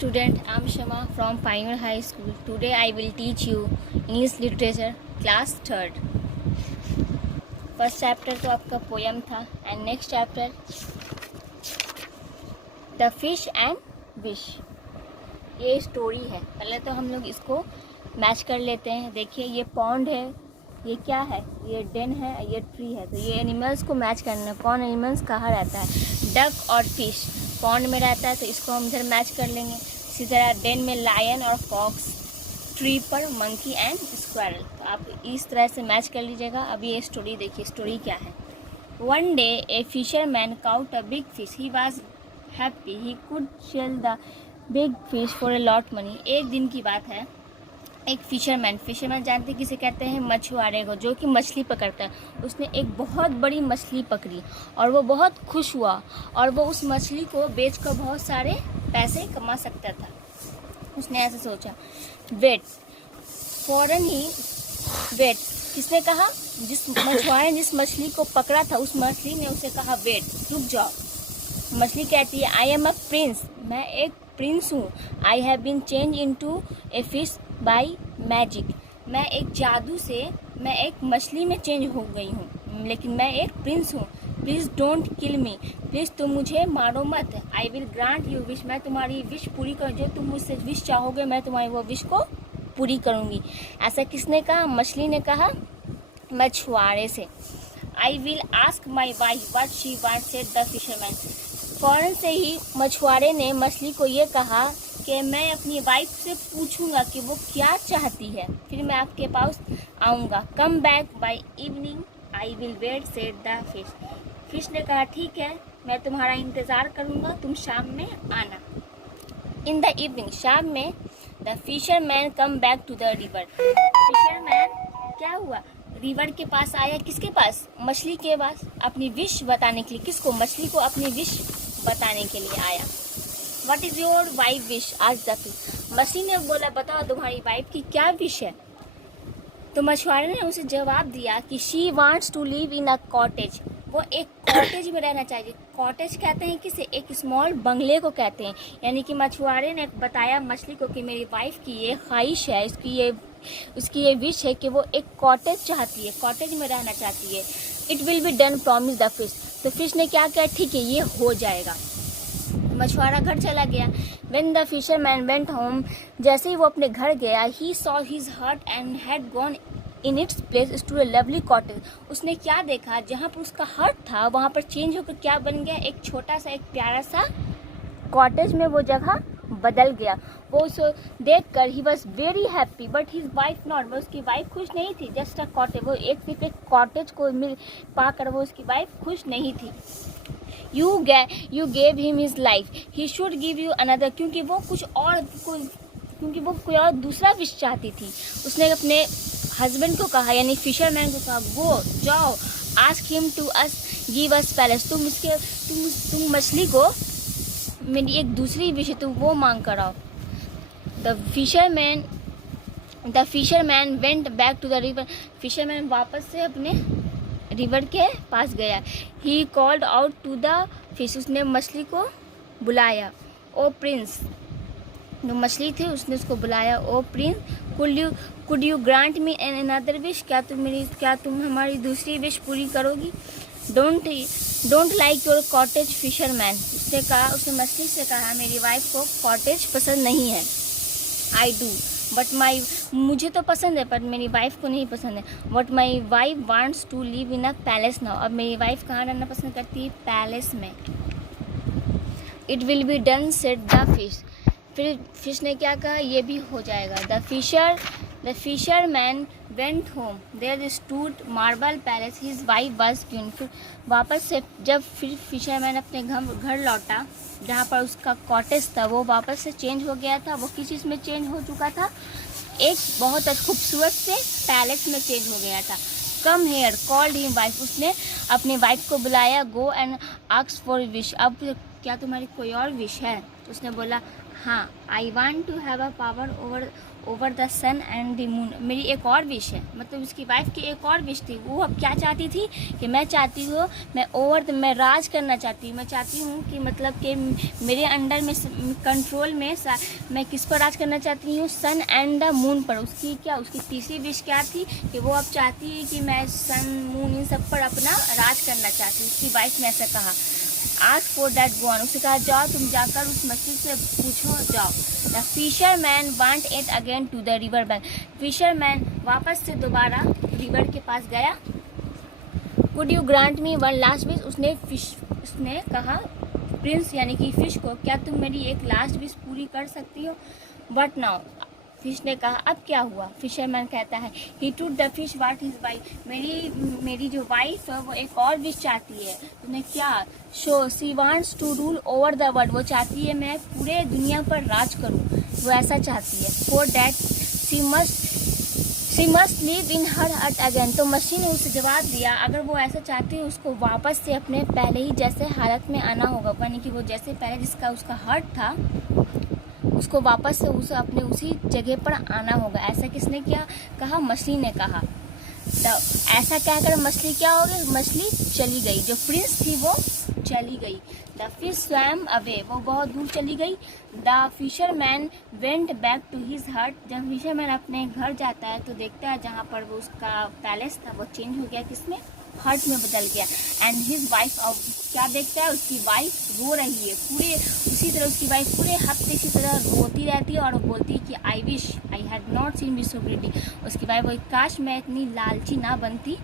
student, I'm Shama from Pioneer High School. Today I will teach you English Literature Class 3rd. First chapter तो आपका poem था and next chapter the fish and wish, ये story है। पहले तो हम लोग इसको मैच कर लेते हैं। देखिए ये पॉन्ड है, ये क्या है, ये डेन है, ये ट्री है। तो ये एनिमल्स को मैच करना है, कौन एनिमल्स कहाँ रहता है। डक और फिश पॉन्ड में रहता है तो इसको हम इधर मैच कर लेंगे। इसी तरह डेन में लायन और फॉक्स, ट्री पर मंकी एंड स्क्वायरल। तो आप इस तरह से मैच कर लीजिएगा। अब ये स्टोरी देखिए, स्टोरी क्या है। One day A fisherman caught a big fish. He was happy. He could sell the big fish for a lot money. एक दिन की बात है, एक फिशरमैन जानते हैं किसे कहते हैं, मछुआरे को, जो कि मछली पकड़ता है। उसने एक बहुत बड़ी मछली पकड़ी और वो बहुत खुश हुआ और वो उस मछली को बेचकर बहुत सारे पैसे कमा सकता था। उसने ऐसे सोचा। वेट, फौरन ही वेट, किसने कहा, जिस मछुआरे ने जिस मछली को पकड़ा था उस मछली ने उसे कहा वेट, रुक जाओ। मछली कहती है आई एम अ प्रिंस, मैं एक प्रिंस हूँ। I have been change into a fish by magic, मैं एक जादू से मैं एक मछली में चेंज हो गई हूँ, लेकिन मैं एक प्रिंस हूँ। Please don't kill me, please तुम मुझे मारो मत। I will grant you wish, मैं तुम्हारी विश पूरी कर, जो तुम मुझसे विश चाहोगे मैं तुम्हारी वो विश को पूरी करूँगी। ऐसा किसने कहा, मछली ने कहा मछुआरे से। I will ask my wife what she wants, said the fisherman. फौरन से ही मछुआरे ने मछली को ये कहा कि मैं अपनी वाइफ से पूछूंगा कि वो क्या चाहती है, फिर मैं आपके पास आऊँगा। Come back by evening I will wait, said the fish. Fish ने कहा ठीक है, मैं तुम्हारा इंतज़ार करूँगा, तुम शाम में आना। इन द इवनिंग, शाम में, the fisherman come back to the river. Fisherman क्या हुआ, रिवर के पास आया। किसके पास, मछली के पास, अपनी विश बताने के लिए। किसको, मछली को अपनी विश बताने के लिए आया। What is your wife wish, आज द फिश। मछली ने बोला बताओ तुम्हारी वाइफ की क्या विश है। तो मछुआरे ने उसे जवाब दिया कि she wants to live in a cottage, वो एक कॉटेज में रहना चाहिए। कॉटेज कहते हैं किसे, एक स्मॉल बंगले को कहते हैं। यानी कि मछुआरे ने बताया मछली को कि मेरी वाइफ की ये ख्वाहिश है, उसकी ये विश है कि वो एक कॉटेज चाहती है, कॉटेज में रहना चाहती है। It will be done, promise the fish. तो फिश ने क्या कहा, ठीक है ये हो जाएगा। मछुआरा घर चला गया। When the fisherman went home, जैसे ही वो अपने घर गया, he saw his hut and had gone in its place to a lovely cottage. उसने क्या देखा, जहाँ पर उसका हट था वहाँ पर चेंज होकर क्या बन गया, एक छोटा सा, एक प्यारा सा कॉटेज में वो जगह बदल गया। वो उसे देख कर he was very happy but his wife not, वो उसकी वाइफ खुश नहीं थी। जस्ट अ कॉटेज, वो सिर्फ एक कॉटेज को पाकर वो उसकी वाइफ खुश नहीं थी। You gave him his life. He should give you another. क्योंकि वो कोई और दूसरा विश चाहती थी। उसने अपने हस्बैंड को कहा, यानी फिशरमैन को कहा, गो, जाओ, ask him to us give us palace. तुम मछली को मेरी एक दूसरी विश है, तुम वो मांग कर आओ। The fisherman went back to the river. Fisherman वापस से अपने रिवर के पास गया। He called out to the fish, उसने मछली को बुलाया। ओ प्रिंस, जो मछली थी उसने उसको बुलाया। O prince, could you grant me an another wish, क्या तुम हमारी दूसरी विश पूरी करोगी। Don't like your cottage fisherman, उसने मछली से कहा मेरी वाइफ को कॉटेज पसंद नहीं है। आई डू बट मुझे तो पसंद है पर मेरी वाइफ को नहीं पसंद है। But my wife wants to live in a palace now, अब मेरी वाइफ कहाँ रहना पसंद करती है, पैलेस में। It will be done, said the fish. फिर फिश ने क्या कहा, ये भी हो जाएगा। The fisherman went home, there stood marble palace, his wife was queen. फिर वापस से जब फिर फिशरमैन अपने घर लौटा, जहाँ पर उसका कॉटेज था वो वापस से चेंज हो गया था। वो किस चीज़ में चेंज हो चुका था, एक बहुत खूबसूरत से पैलेस में चेंज हो गया था। Come here, called him wife, उसने अपनी वाइफ को बुलाया। Go and ask for wish, अब क्या तुम्हारी कोई और विश है। तो उसने बोला हाँ, I want to have a power over the sun and the moon. मेरी एक और विश है, मतलब उसकी वाइफ की एक और विश थी। वो अब क्या चाहती थी कि मैं चाहती हूँ, मैं राज करना चाहती हूँ। मैं चाहती हूँ कि मतलब कि मेरे अंडर में कंट्रोल में मैं किस पर राज करना चाहती हूँ, सन एंड द मून पर। उसकी तीसरी विश क्या थी कि वो अब चाहती है कि मैं सन मून इन सब पर अपना राज करना चाहती हूँ। उसकी वाइफ ने ऐसा कहा। आस्क फॉर दैट गॉन, उसने कहा जाओ तुम जाकर उस मछली से पूछो, जाओ। The fisherman went it again to the river bank. Fisherman वापस से दोबारा रिवर के पास गया। Could you grant me one last wish, उसने कहा प्रिंस यानी कि फिश को, क्या तुम मेरी एक लास्ट विश पूरी कर सकती हो। बट नाउ, फिश ने कहा अब क्या हुआ। फिशरमैन कहता है ही टूड the fish what his wife, मेरी जो वाइफ है वो एक और विश चाहती है। तुम्हें क्या, so she wants to rule over the world, वो चाहती है मैं पूरे दुनिया पर राज करूं, वो ऐसा चाहती है। For that she must live in her hut again, तो मछली ने उसे जवाब दिया अगर वो ऐसा चाहती है उसको वापस से अपने पहले ही जैसे हालत में आना होगा, यानी कि वो जैसे पहले जिसका उसका हट था उसको वापस से उसे अपने उसी जगह पर आना होगा। ऐसा किसने किया, कहा मछली ने कहा। ऐसा कहकर मछली क्या हो गई, मछली चली गई। जो प्रिंस थी वो चली गई। द फिश स्वैम अवे, वो बहुत दूर चली गई। The fisherman went back to his hut, जब फिशरमैन अपने घर जाता है तो देखता है जहाँ पर वो उसका पैलेस था वो चेंज हो गया, किसमें, हर्ट में बदल गया। एंड हिज वाइफ, अब क्या देखता है, उसकी वाइफ रो रही है। पूरे उसी तरह उसकी वाइफ पूरे हफ्ते इसी तरह रोती रहती है और बोलती है कि I wish I had not seen be so greedy. उसकी वाइफ बोली काश मैं इतनी लालची ना बनती।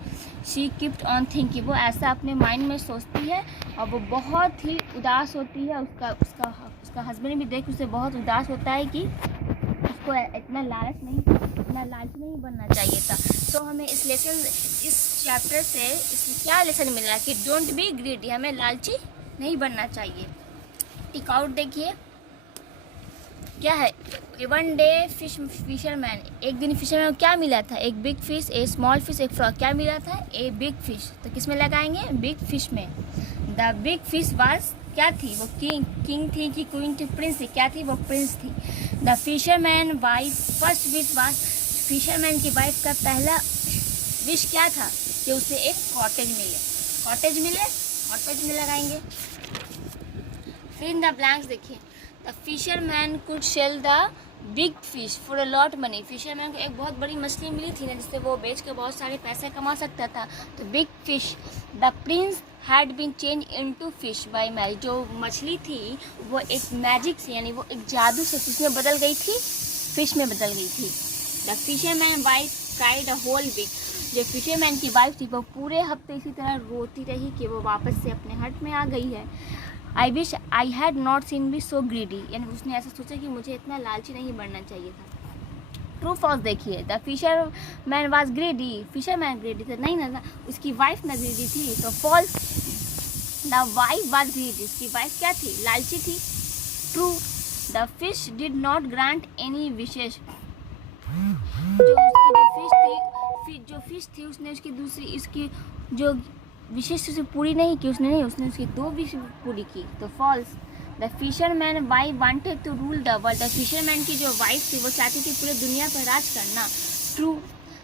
शी कीप्ड ऑन थिंकिंग, वो ऐसा अपने माइंड में सोचती है और वो बहुत ही उदास होती है। उसका हस्बैंड भी देख उसे बहुत उदास होता है कि उसको इतना लालच नहीं बनना चाहिए था। तो हमें इस चैप्टर से इसमें क्या लेसन मिल रहा है कि डोंट बी ग्रीडी, हमें लालची नहीं बनना चाहिए। टिक आउट देखिए क्या है। वन डे फिशरमैन, एक दिन फिशरमैन को क्या मिला था, एक बिग फिश, ए स्मॉल फिश, एक फ्रॉग। क्या मिला था, ए बिग फिश, तो किस में लगाएंगे, बिग फिश में। द बिग फिश वाज, क्या थी वो, किंग थी कि क्वीन थी, प्रिंस थी, क्या थी वो, प्रिंस थी। The fisherman wife first wish was, fisherman की वाइफ का पहला विश क्या था कि उसे एक कॉटेज में लगाएंगे। फिर इन द ब्लैंक्स देखिए। The fisherman could sell the big fish for a lot money, fisherman को एक बहुत बड़ी मछली मिली थी ना जिससे वो बेच के बहुत सारे पैसे कमा सकता था। तो big fish, the prince had been change into fish by magic, जो मछली थी वो एक मैजिक से यानी वो एक जादू से किसमें बदल गई थी, फिश में बदल गई थी। The fisherman wife cried a whole week, जो फिशरमैन की वाइफ थी वो पूरे हफ्ते इसी तरह रोती रही कि वो वापस से अपने हट में आ गई है। I wish I had not seen be so greedy, यानी उसने ऐसा सोचा कि मुझे इतना लालची नहीं बनना चाहिए था। ट्रू फॉल्स देखिए। The fisherman was greedy, fisherman greedy था नहीं ना, उसकी वाइफ ना ग्रीडी थी, तो false. The wife was greedy, उसकी वाइफ क्या थी, लालची थी। True, the fish did not grant any wishes, जो फिश थी उसने उसकी जो विशेष उसे पूरी नहीं की, उसने उसकी 2 विश पूरी की, तो false. The fisherman wife wanted to rule the world, the fisherman की जो वाइफ थी वो चाहती थी पूरे दुनिया पर राज करना। True,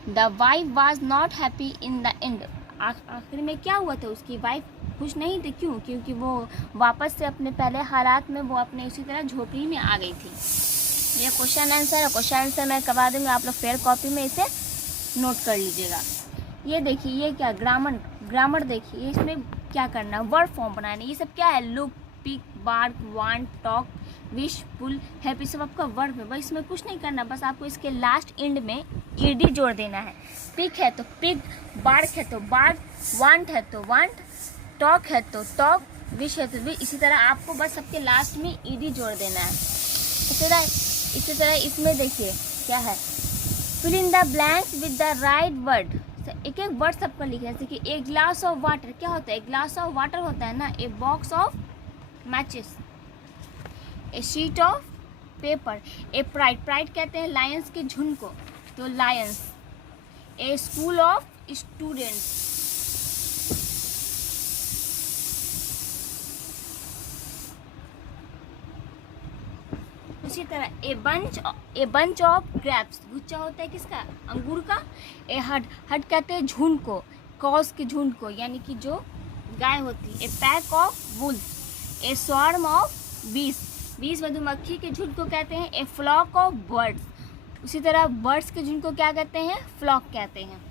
the wife was not happy in the end, आखिर में क्या हुआ था, उसकी वाइफ खुश नहीं थी। क्यों, क्योंकि वो वापस से अपने पहले हालात में वो अपने उसी तरह झोपड़ी में आ गई थी। ये क्वेश्चन आंसर मैं करवा दूँगी, आप लोग फेयर कॉपी में इसे नोट कर लीजिएगा। ये देखिए, ये क्या, ग्रामर देखिए, इसमें क्या करना, वर्ड फॉर्म बनाना। ये सब क्या है, look, pick, bark, want, talk, wish, pull, happy, सब आपका वर्ब है। बस इसमें कुछ नहीं करना, बस आपको इसके लास्ट एंड में ईडी जोड़ देना है। पिक है तो पिक, बार्क है तो बार्क, वांट है तो वांट, टॉक है तो टॉक, विश है तो विश। इसी तरह आपको बस सबके लास्ट में ईडी जोड़ देना है। इसी तरह इसमें देखिए क्या है, fill in the blanks with the right word. एक वर्ड सबका लिखना है। जैसे कि ए ग्लास ऑफ वाटर, क्या होता है, एक ग्लास ऑफ वाटर होता है ना, a box of matches, A sheet of paper, A pride कहते हैं लायंस के झुंड को, तो Lions, A school of students, उसी तरह ए बंच ऑफ ग्रेप्स, गुच्छा होता है किसका, अंगूर का। ए हट कहते हैं झुंड को, कॉज के झुंड को, यानी कि जो गाय होती है। A pack of wolf, a swarm of bees मधुमक्खी के झुंड को कहते हैं ए फ्लॉक ऑफ बर्ड्स। उसी तरह बर्ड्स के झुंड को क्या कहते हैं, फ्लॉक कहते हैं।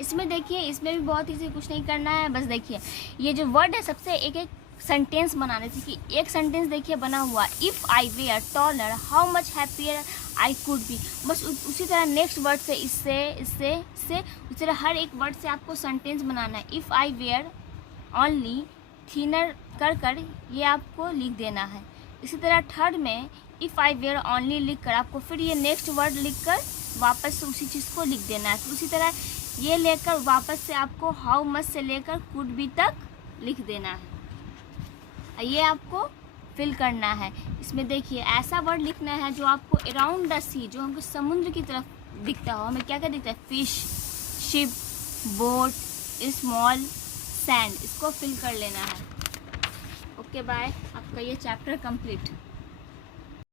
इसमें देखिए, इसमें भी बहुत इजी, कुछ नहीं करना है, बस देखिए ये जो वर्ड है सबसे एक एक सेंटेंस बनाने से, कि एक सेंटेंस देखिए बना हुआ, if I were taller how much happier I could be. बस उसी तरह नेक्स्ट वर्ड से इससे उसी तरह हर एक वर्ड से आपको सेंटेंस बनाना है। If I were only thinner कर ये आपको लिख देना है। इसी तरह थर्ड में इफ़ आई वेयर ऑनली लिख कर आपको फिर ये नेक्स्ट वर्ड लिख कर वापस से उसी चीज़ को लिख देना है। तो उसी तरह ये लेकर वापस से आपको हाउ मच से लेकर कुड बी तक लिख देना है। ये आपको फिल करना है। इसमें देखिए ऐसा वर्ड लिखना है जो आपको अराउंड द सी, जो हमको समुद्र की तरफ दिखता हो। हमें क्या क्या दिखता है, fish, ship, boat, small sand, इसको फिल कर लेना है। ओके बाय, आपका ये चैप्टर कंप्लीट।